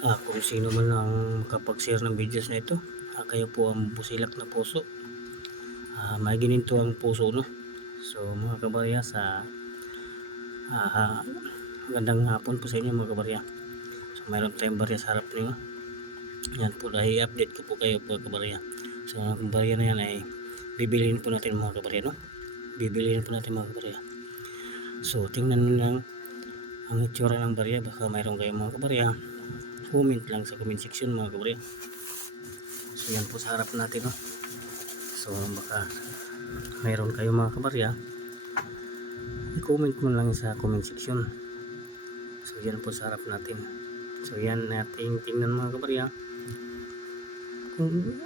Kung sino man ang makapag-share ng videos na ito, kayo po ang busilak na puso. May gininto ang puso, no? So mga kabarya, sa magandang hapon po sa inyo mga kabarya. So mayroon tayong barya sa harap niyo. Yan po, dahil update ko po kayo mga kabarya. So ang barya na yan ay bibiliin po natin mga kabarya, no? Bibiliin po natin mga kabarya. So tingnan nyo lang ang itsura ng barya. Baka mayroon kayong mga kabarya, comment lang sa comment section mga kabarya. So yan po sa harap natin, no? So baka mayroon kayong mga kabarya, i-comment mo lang sa comment section. So yan po sa harap natin. So yan nating tingnan mga kabarya kung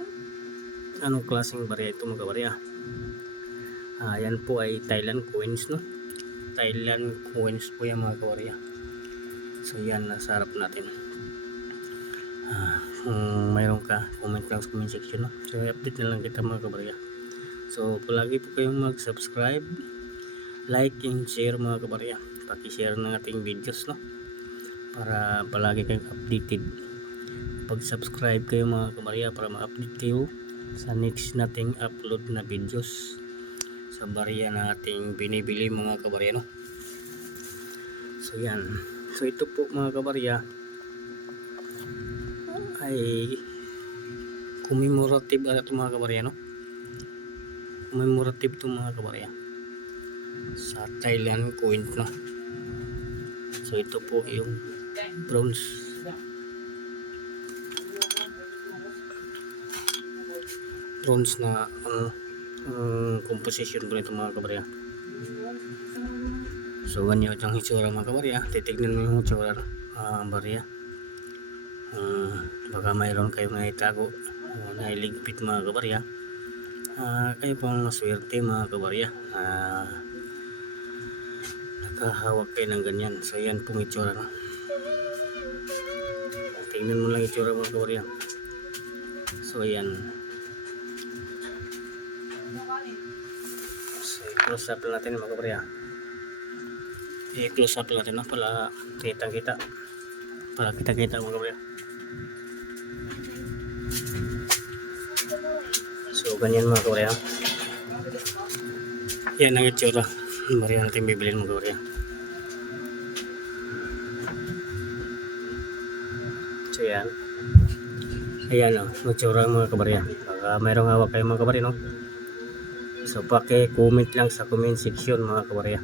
anong klaseng barya ito mga kabarya. Yan po ay Thailand coins, no? Thailand coins po yan mga kabarya. So yan nasa harap natin. Kung mayroon ka, comment lang sa comment section, no? So update na lang kita mga kabarya. So palagi po kayong mag-subscribe, like and share mga kabarya. Paki-share ng ating videos, no? Para palagi kayong updated. Pag-subscribe kayo mga kabarya para ma-update kayo sa next nating upload na videos sa barya na ating binibili mga kabarya, no? So yan. So ito po mga kabarya ay commemorative ito mga kabarya, no? Commemorative to mga kabarya sa Thailand coin, no? So ito po yung bronze na composition po nito mga kabarya. So ganyan yung hitsura mga kabarya. Titignan mo yung hitsura barya. Baka mayroon kayong naitago, nailigpit mga kabarya. Kayo pang maswerte mga kabarya. Nakahawak kayo ng ganyan. So yan pong itsura, no? Tingnan mo lang itsura mga kabarya. So yan. So i-close up natin mga kabarya. I-close up natin, no? Para kitang-kita. Para kita-kita mga kabarya. So ganyan mga kabarya. Yan ang itsura ng barya natin bibilin mga kabarya. So yan. Ayan o, itsura mga kabarya. Baka mayroong hawak kayo mga kabarya, no? So paki-comment lang sa comment section mga kabarya.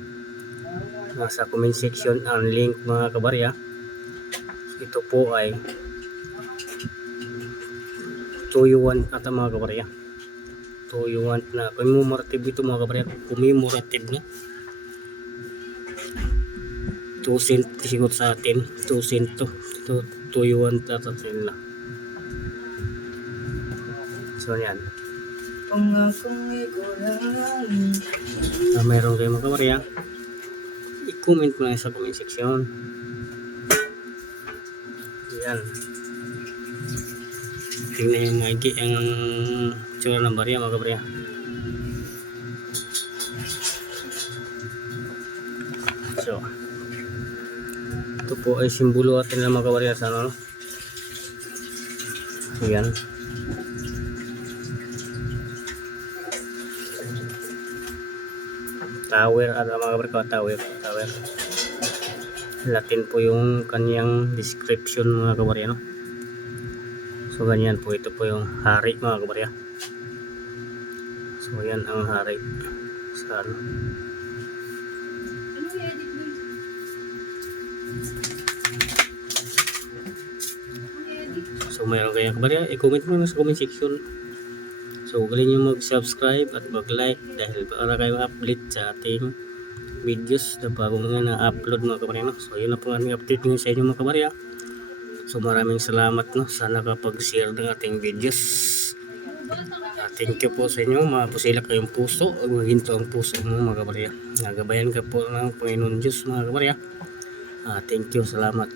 Nasa comment section ang link mga kabarya. Ito po ay 2-in-1 ata mga kabarya. 2-in-1 na commemorative ito mga kabarya. Commemorative na 2 cent siguro sa atin. 2 cent to. 2-in-1 ata sila. So yan. Mayroon kayo mga kabarya, i-comment mo lang sa comment section. Yan. Tingnan yung maigi ang tsura ng barya mga kabarya. So ito po ay simbolo atin lang mga kabarya sa ano. Yan. Tower, mga kabarya, tower. Latin po yung kanyang description mga kabarya, no? So ganyan po, ito po yung hari mga kabarya. So yan ang hari sa ano. So mayroon kayong kabarya, i-comment mo sa comment section. So huwag nyo mag-subscribe at mag-like dahil para kayong update sa ating videos na bagong na-upload mga kabarya, no? So yun na po ang aming update nyo sa inyo mga kabarya. So maraming salamat, no, sa nakapag-share ng ating videos. Thank you po sa inyo, mapusilak kayong puso at maginto ang puso mo mga kabarya. Nagabayan ka po ng Panginoon Diyos mga kabarya. Thank you, salamat.